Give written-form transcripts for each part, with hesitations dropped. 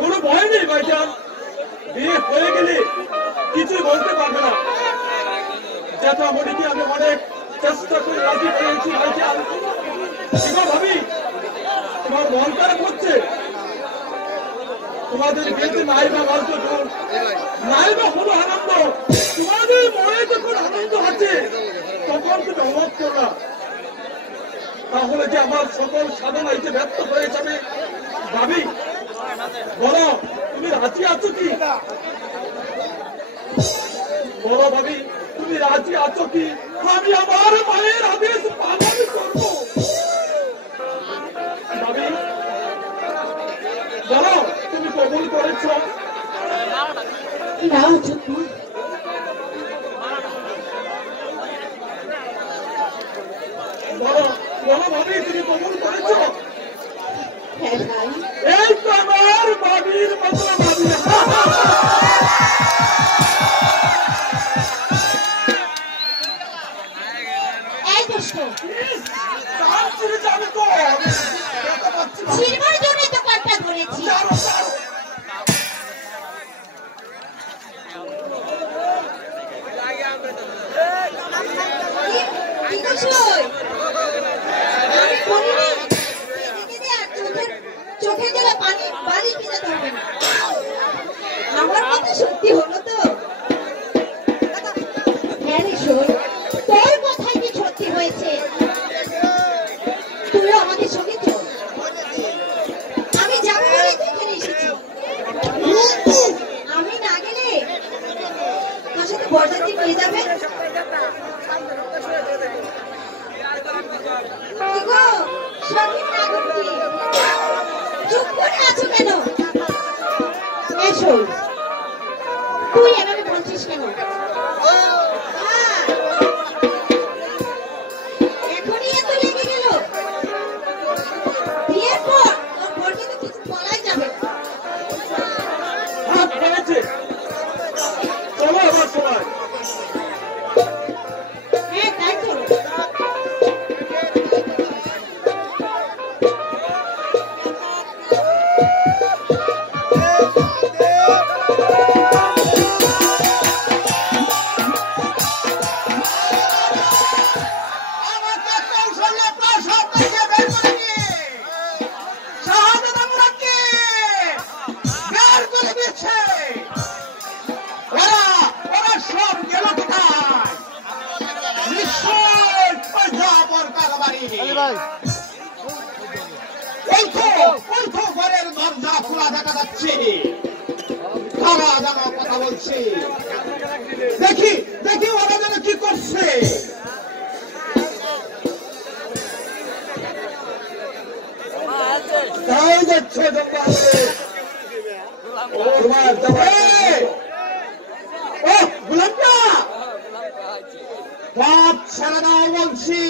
কোনো ভয় নেই ভাইজান, বিয়ে হয়ে গেলে কিছুই বলতে পারবে না। জ্যাঠামণিকে আমি অনেক চেষ্টা করে রাজি করেছি ভাইজান। ভাবি তোমার মন খারাপ হচ্ছে? তোমাদের বিয়েতে নাই বা অল্পক্ষণ, নাই বা হলো আনন্দ, তোমাদের মনে যখন আনন্দ আছে তখন তুমি অবাক করো না, তাহলে যে আমার সকল সাধনা এসে ব্যর্থ হয়ে যাবে। ভাবি বলো, তুমি রাজি আছো কি? বলো ভাবি, তুমি রাজি আছো কি? আমি আমার মায়ের আদেশ পালন করবো। ভাবি বলো, তুমি কবুল করেছ? বলো বলো ভাবি, তুমি কবুল করেছ? এই তো আমার ভাবির মতো ভাবি। চোখে গেলে পানি বাড়ি কিনে ধরবে না। আমার কথা সত্যি হলো তো? হ্যাঁ রে শোন, তোর কথাই কি সত্যি হয়েছে? তুইও আমাদের সঙ্গে চল। আমি যাবো বলে তুই এখানে এসেছি। আমি না গেলে তোর সাথে বরযাত্রী নিয়ে যাবে। সঠিক না করছি, চুপ করে আছো কেন? এসো, তুই এভাবে বলছিস কেন? এখনই এত লেগে গেল? বিয়ের পর তোর বোনকে তো কিছু বলাই যাবে না। চলো আমার সময়। হ্যাঁ তাই চলো। দেখি দেখি ওরা যেন কি করছে। তাই যাচ্ছে ছেড়ে দাও বলছি।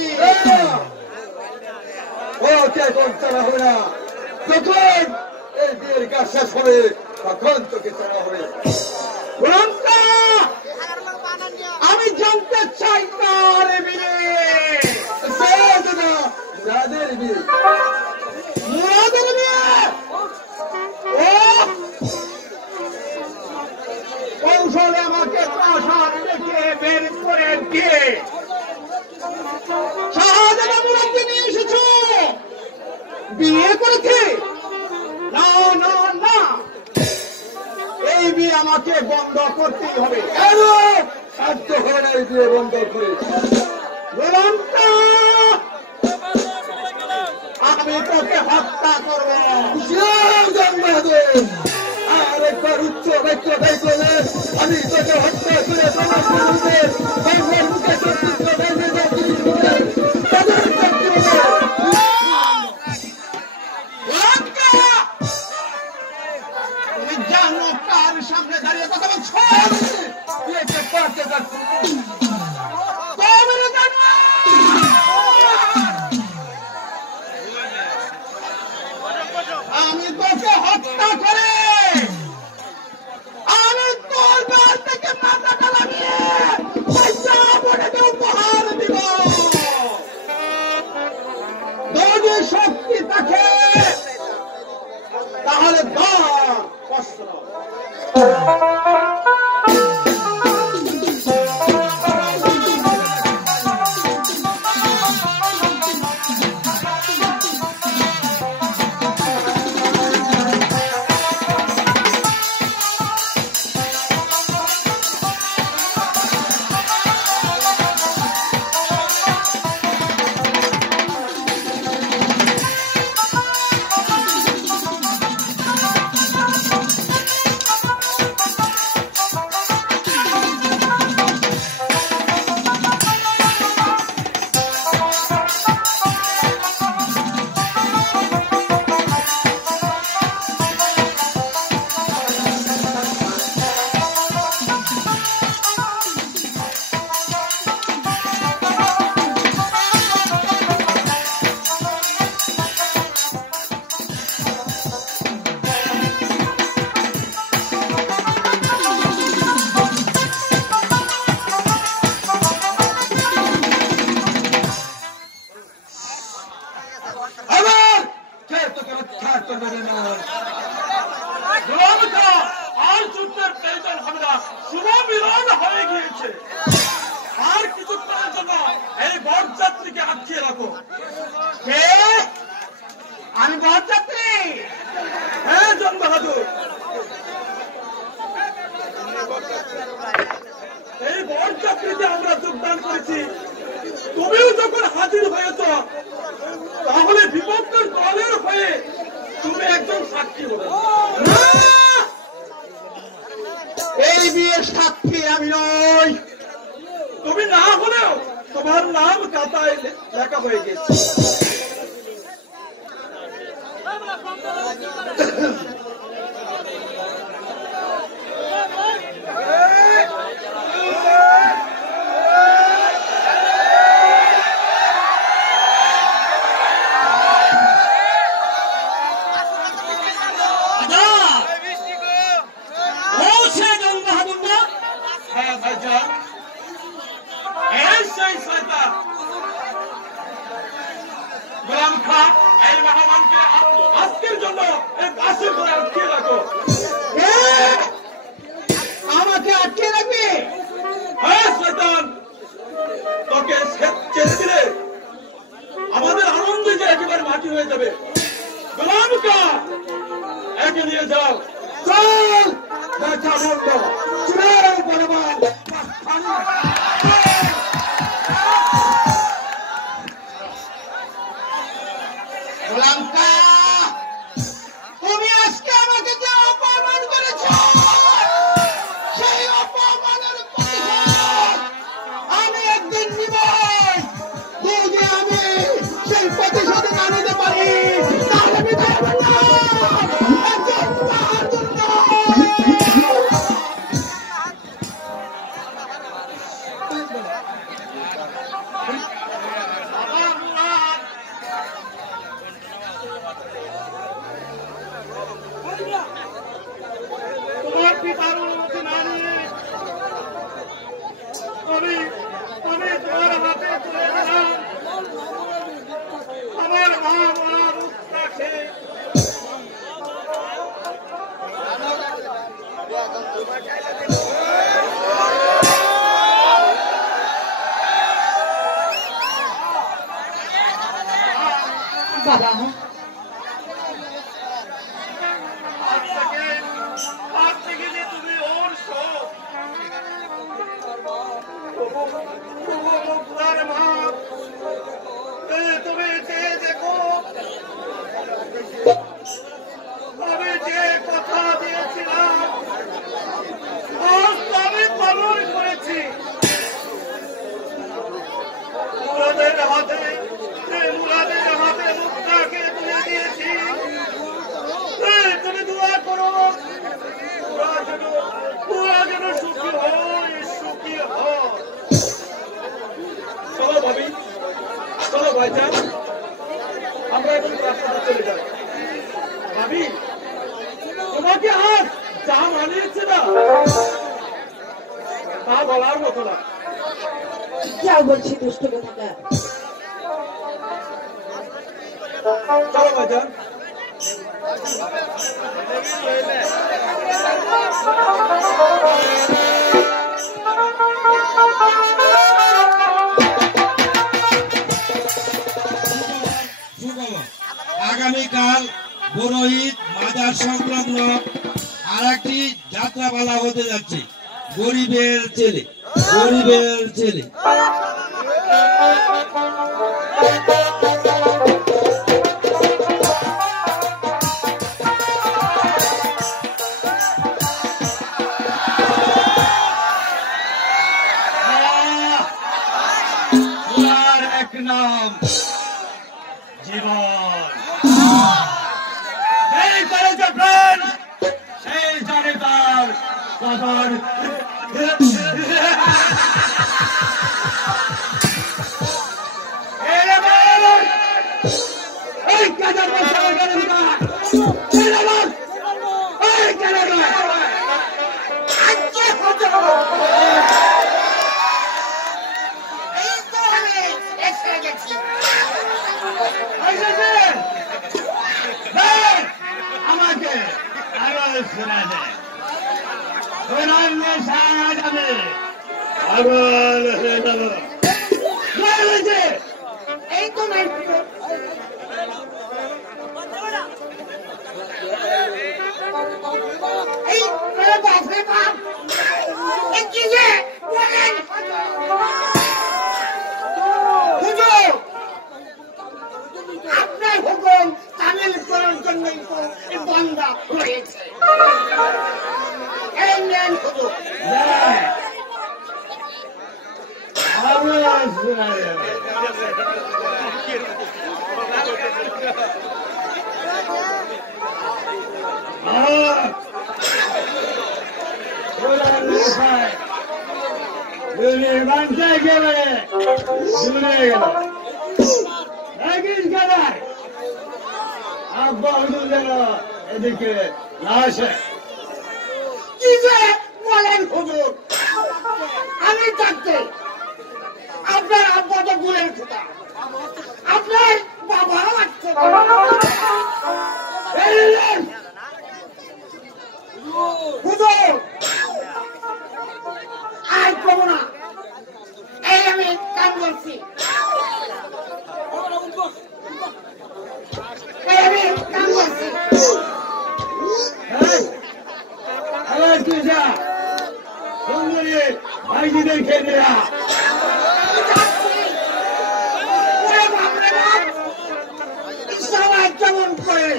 ওকে করতে হবে না, যখন এই বিয়ের কাজ শেষ হবে তখন তোকে চাওয়া হবে। আমি জানতে চাই কার বিয়ে? যাদের বিয়ে, মুরাদের বিয়ে। কৌশলে আমাকে প্রাসাদ থেকে বের করে দিয়ে শাহজাদা মুরাদকে নিয়ে এসেছো, বিয়ে করেছে? না না না, এই বিয়ে আমাকে বন্ধ করতেই হবে। সাধ্য হয় না এই বিয়ে বন্ধ করে। আমি তোকে হত্যা করবো। আর একবার উচ্চ ব্যক্তি করলে আমি তোকে হত্যা করে তুমি জানো কার সামনে দাঁড়িয়ে কথা বলছো? আমি তোকে হত্যা করে আমি তোর গাল থেকে মাথাটা লাগিয়ে উপহার দিব। যদি শক্তি থাকে তাহলে আর যুদ্ধের প্রয়োজন হবে না, শুভ মিলন হয়ে গিয়েছে। আর কিছুক্ষণের জন্য এই বরযাত্রীকে আটকিয়ে রাখো। কে? আমি বরযাত্রী? হ্যাঁ জন বাহাদুর, এই বরযাত্রীতে আমরা যোগদান করেছি। তুমিও যখন হাজির হয়েছ, তাহলে বিপক্ষের দলের হয়ে তুমি একজন সাক্ষী হবে। না! এই বিয়ের সাক্ষী আমি নই। তুমি না হলেও তোমার নাম খাতায় লেখা হয়ে গেছে। হ্যাঁ ভাইজান, এই সেই শয়তান গোলাম খা, এই মেহমানকে আজকের জন্য এই বাসে করে আটকিয়ে রাখো। কে? আমাকে আটকে রাখবে? হ্যাঁ শয়তান, তোকে ছেড়ে দিলে আমাদের আনন্দে যে একেবারে মাটি হয়ে যাবে। গোলাম খা, একে নিয়ে যাও। চল! দেখা বন্ধ। চল বলবান। গোলাম কা, তুমি আজকে আমাকে যে অপমান করেছ, সেই অপমানের প্রতিশোধ আমি একদিন নিবই। যদি আমি সেই প্রতিশোধ না নিতে পারি, তাহলে বিদায় হবে না। একজন তোমার জন্য। তোমার পিতার অনুমতি না নিয়ে আমি তোমার হাতে তুলে দিলাম আমার মা মরার উৎসাহে। বাবা, আজ থেকে যে তুমি ওর মা, তুমি যে দেখো আমি যে কথা দিয়েছিলাম আজ আমি পালন করেছি। মুরাদের হাতে মুক্তাকে তুলে দিয়েছি। তুমি দোয়া করো ওরা যেন সুখী হয়, সুখী হয়। চলো ভাবি, চলো ভাইজান, আমরা এখন রাস্তাটা চলে যাই। ভাবি, তোমাকে আজ যা মানিয়েছে না, তা বলার মতো না। যা বলছি দুষ্ট কোথাকার। চলো ভাইজান। আগামীকাল পুরোহিত মাজার সংলগ্ন আর একটি যাত্রাপালা হতে যাচ্ছে। গরিবের ছেলে, গরিবের ছেলে। এক নাম জীবন, এই করে যে প্রাণ সেই জানে তার কদর। এই কাজার বসে গেল না, এই কেন আমার শুনে দে ওনার নেশায় যাবে পাগল হয়ে গেল এই তো নাই এই বাপরে বাপ এই কি যে বলেন হুজুর আপনার হুকুম তামিল করার জন্যই তো এই বন্ধা হয়েছে এই নেন হুজুর আবার শুনে দে ওনার নেশায় দুনির বাঞ্চায় একেবারে দূরে গেল একই জায়গায় আব্বা হুজুর যেন এদিকে না আসে কি যে বলেন হুজুর আমি থাকতে আপনার আব্বা তো দূরের কথা আপনার বাবাও আসছে হুজুর আর কব না এই আমি কাম করছি এই আমি কাম করছি আবার তুই যা সুন্দরী ভাইজিদের খেয়ে দেয়া ওরে বাপরে বাপ সবাই কেমন করে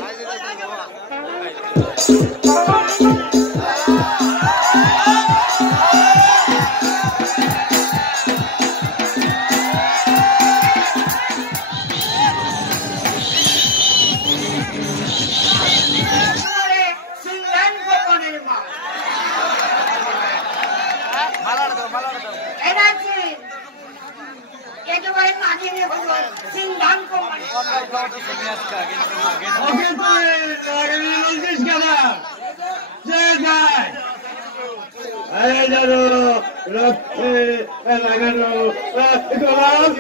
সিংহান ভগবানের মা এটা কি একেবারে নাগিনে হলো সিংহান কোম্পানি ওকে তুই লাগাবি বলছিস কেন যে যায় এই জানো রক্তে লাগানো গোলাপ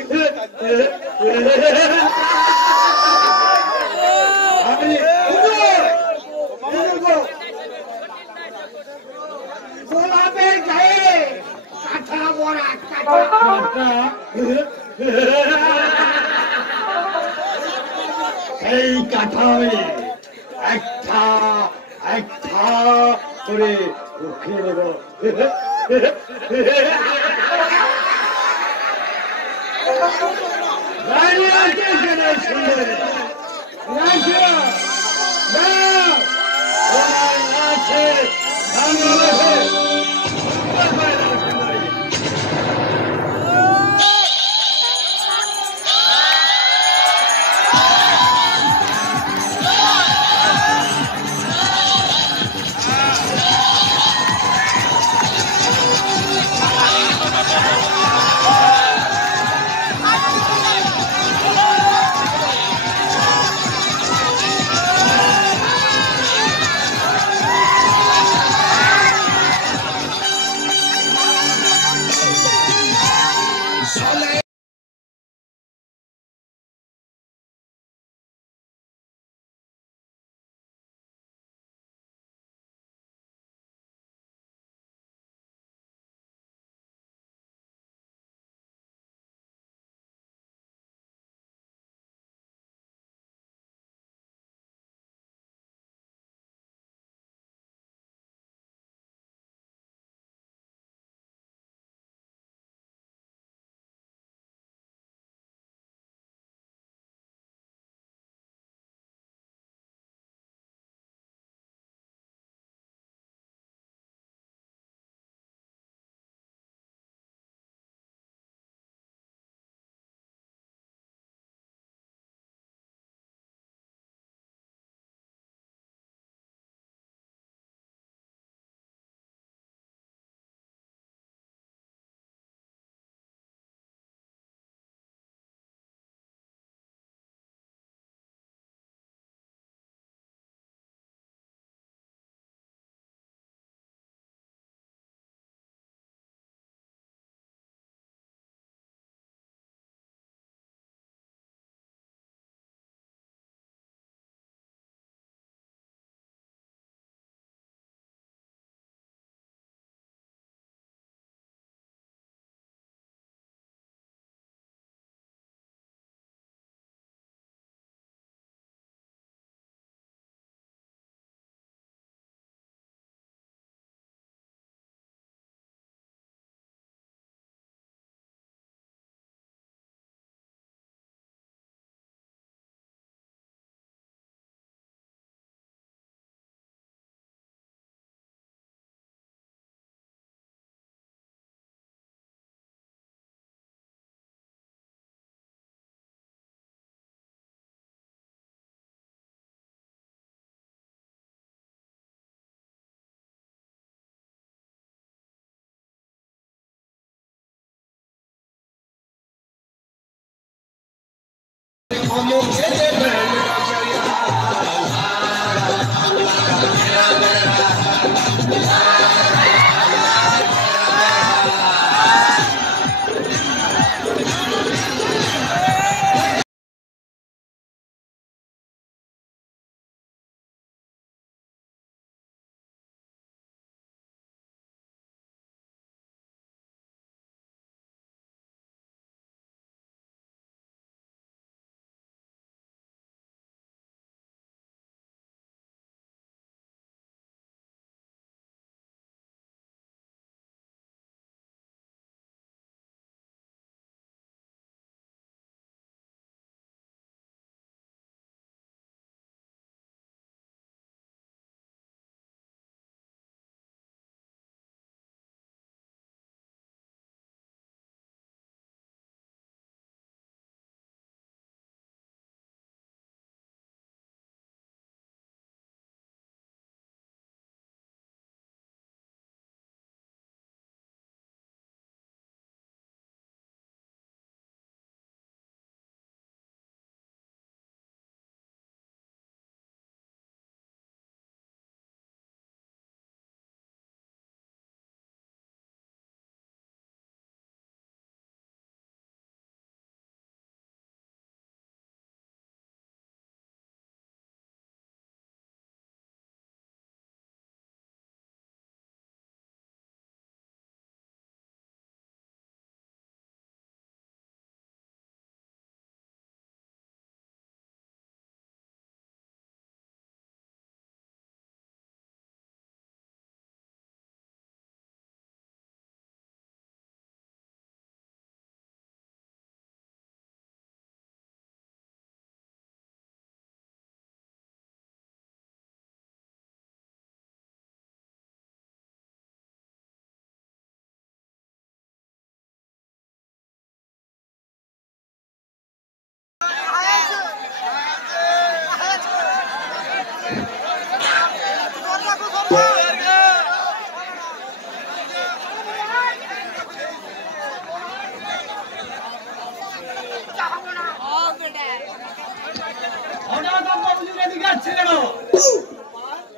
আমি গোলাপের গায়ে কাঁঠা বড়া কাঁঠা এই কাঠামে একটা একটা করে খেয়ে নেব দাঁড়িয়ে আছে কেন শুনে নাচো না তোমার নাচে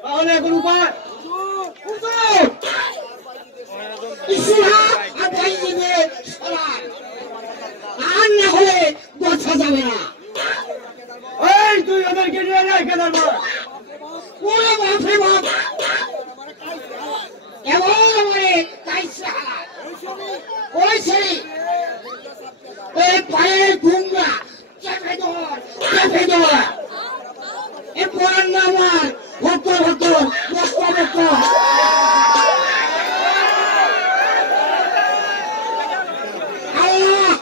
তাহলে এখন উপায় আর না হলে বসা যাবে না। এই তুই ওদেরকে নিয়ে যায় কেদার ওরে বাপরে বাপ, এমন আমারে কাইসা ওই ছেলে এই পায়ের ঘুমরা চেপে ধর এ পড়ার নাম আর ভক্তর বস্ত আল্লাহ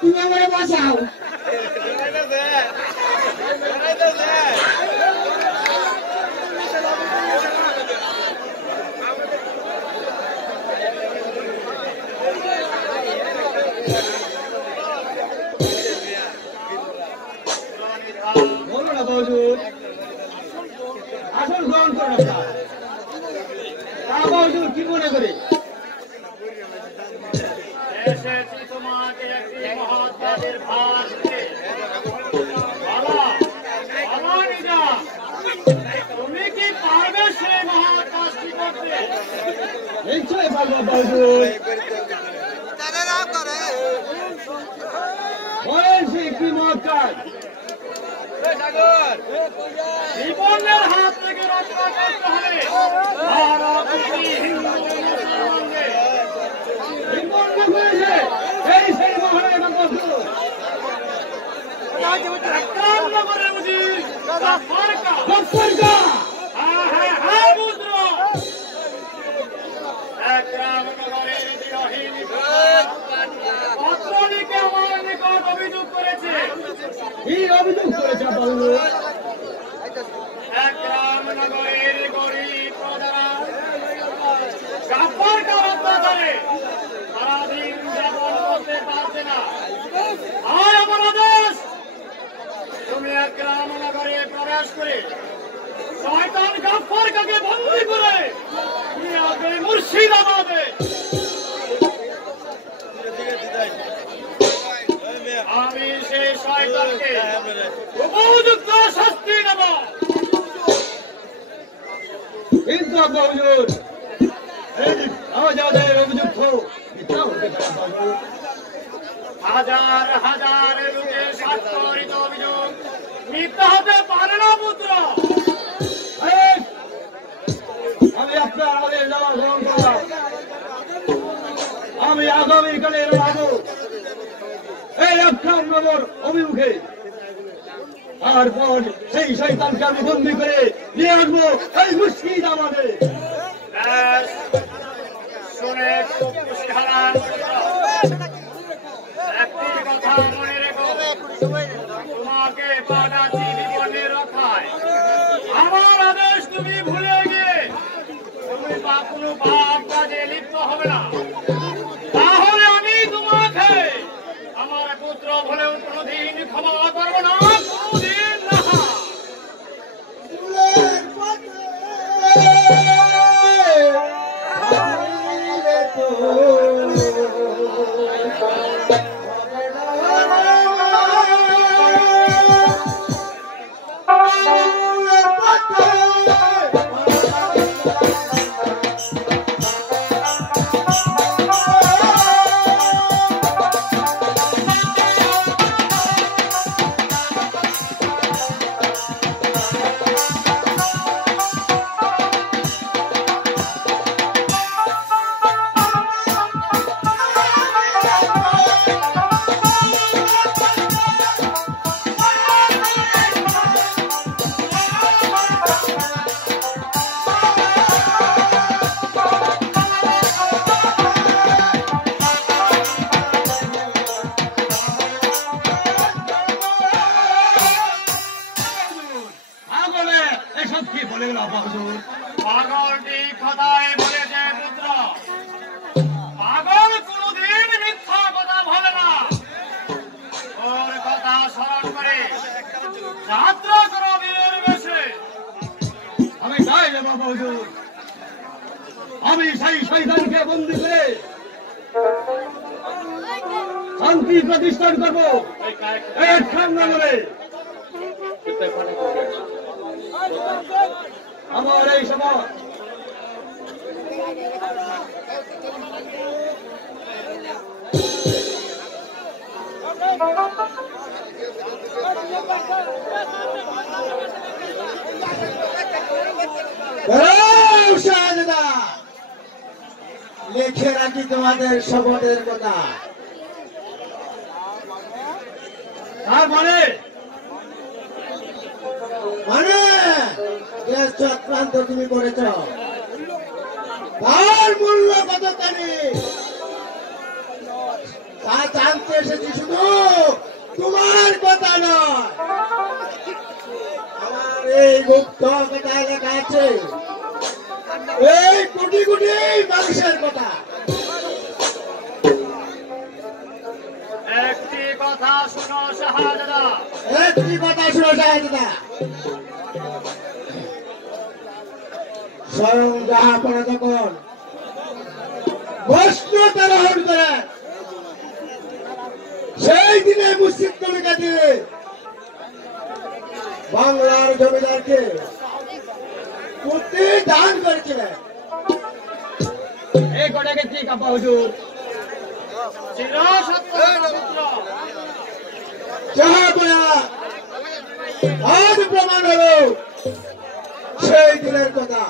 তুমি আমারে বাঁচাও আসল গ্রহণ করো কি মনে করে তোমাকে একটি মহৎ কাজের ভার দিতে। তুমি কি পারবে সেই মহৎ কাজটি করতে? নিশ্চয় পারবো বাবুল। বলেন সে কি মহৎ কাজ? জীবনের হাত থেকে রক্ষা করতে হবে ভারত হিন্দু মুসলমানকে। এই সেই মহারাজ বাবুল। রামনগরের উজির সরকার এক রামনগরের বিরোহীন পত্র লিখে আমার নিকট অভিযোগ করেছে। কি অভিযোগ করেছে বাবুল? এক রামনগরের গরিব প্রজারা গাফার অত্যাচারে সারাদিন যাপন করতে পারছে না। আর আমার আদেশ, তুমি এক রামনগরে প্রবেশ করে শয়তান গাফার কাকে বন্দী করে নিয়ে আসবে মুর্শিদাবাদে। উপযুক্ত শাস্তি দেব। কিন্তু আব্বা হুজুর এই আমাদের অভিযুক্ত মিথ্যা হতে পারে আব্বা হুজুর। হাজার হাজার লোকের স্বাক্ষরিত অভিযোগ মিথ্যা হতে পারে না পুত্র। এই, আমি আপনার আদেশ দেওয়া গ্রহণ করলাম। আমি আগামীকালে রাখবো এই 1 নম্বর অভিমুখে। তারপর সেই শয়তানকে আমি বন্দি করে নিয়ে আসবো এই মুশকিল আমাদের। ব্যাস, শুনে খুব খুশি হলাম পুত্র। একটি কথা মনে রেখো, তোমাকে পাঠাচ্ছি বিপদের রক্ষায়। আমার আদেশ তুমি ভুলে গিয়ে তুমি কোনো পাপ কাজে লিপ্ত হবে না, তাহলে আমি তোমাকে আমার পুত্র বলেও কোনোদিন ক্ষমা করবো না, কোনোদিন না। এসব কি বলে গেল আব্বা হুজুর? পাগলটি কথায় বলেছে পুত্র, পাগল কোনদিন মিথ্যা কথা বলে না। ওর কথা স্মরণ করে যাত্রা করো বীরের বেশে। আমি তাই যাব আব্বা হুজুর। আমি সেই শয়তানকে বন্দি করে শান্তি প্রতিষ্ঠান করবো এই নগরে। আমার এই সময় লিখে রাখি তোমাদের শপথের কথা। তার মানে দেশ চক্রান্ত তুমি করেছ, তার মূল্য কত জানি তা জানতে এসেছি। শুধু তোমার কথা নয়, আমার এই গুপ্ত কথায় লেখা আছে এই কোটি কোটি মানুষের কথা। একটি কথা শুনো শাহজাদা, একটি কথা শুনো শাহজাদা, স্বয়ং জাহাপনা যখন বৈষ্ণবতা গ্রহণ করে সেই দিনে মুসলিম কবিতা দিয়ে বাংলার জমিদারকে পুঁতি দান করেছিলেন। এই কটাকে ঠিক আব্বা হুজুর। চিরসত্য পুত্র। জাহাপনা আজ প্রমাণ হলো সেই দিনের কথা।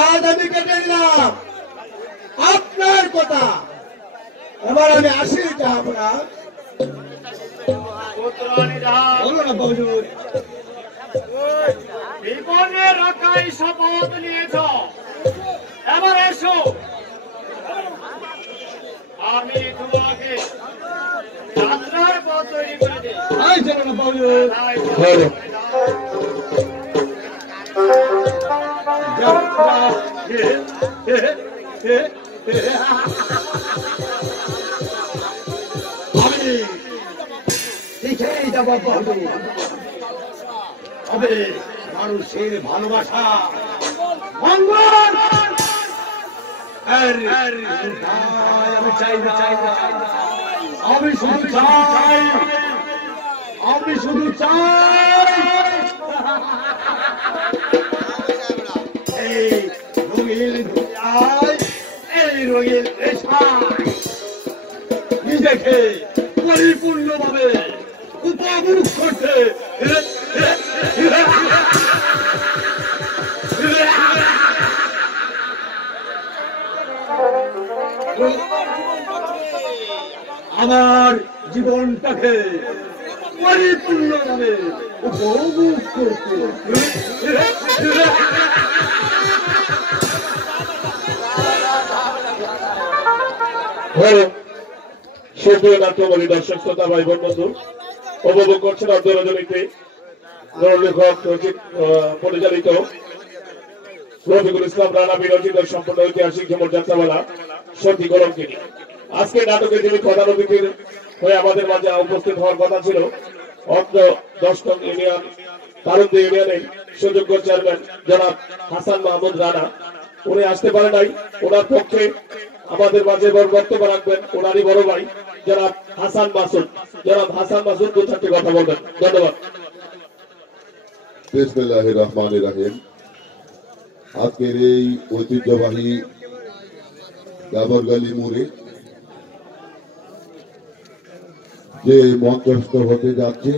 আজ আমি কেটে দিলাম আপনার কথা। এবার আমি আসি জাহাপনা। পুত্র নিধান, বলুন আব্বা হুজুর। বিপদের রক্ষায় শপথ নিয়েছ, এবার এসো। আমি তোমাকে যাত্রার পথ তৈরি করে দিই। আই চলুন আব্বা হুজুর। তাই তোমাকে যাত্রা আমি শিখেই যাব আব্বা হুজুর। তবে মানুষের ভালোবাসা মঙ্গল আমি চাই না, আমি শুধু চাই আমি শুধু চাই এই রঙিন দুনিয়ায় এই রঙিন পেশায় নিজেকে পরিপূর্ণভাবে উপভোগ করতে আমার জীবনটাকে পরিপূর্ণভাবে উপভোগ করতে সুপ্রিয় নাট্যমণি দর্শক শ্রোতা ভাই বোন বন্ধু উপভোগ করছেন অর্ধরজনীতে লেখক পরিচালিত রফিকুল ইসলাম রানা বিরচিত সম্পূর্ণ ঐতিহাসিক ঝুমুর যাত্রাপালা সত্যি কলঙ্কিনী। আজকে নাটকে যিনি প্রধান অতিথির হয়ে আমাদের মাঝে উপস্থিত হওয়ার কথা ছিল অত্র 10 নং ইউনিয়ন তারুণ্য ইউনিয়নের সুযোগ্য চেয়ারম্যান জনাব হাসান মাহমুদ রানা, উনি আসতে পারে নাই। ওনার পক্ষে আমাদের মাঝে বক্তব্য রাখবেন ওনারই বড় ভাই জনাব হাসান মাসুদ। জনাব হাসান মাসুদ 2-4টি কথা বলবেন। ধন্যবাদ। বিসমিল্লাহির রহমানির রহিম। আজকের এই ঐতিহ্যবাহী গাবরগালি মোড়ে যে মঞ্চস্থ হতে যাচ্ছে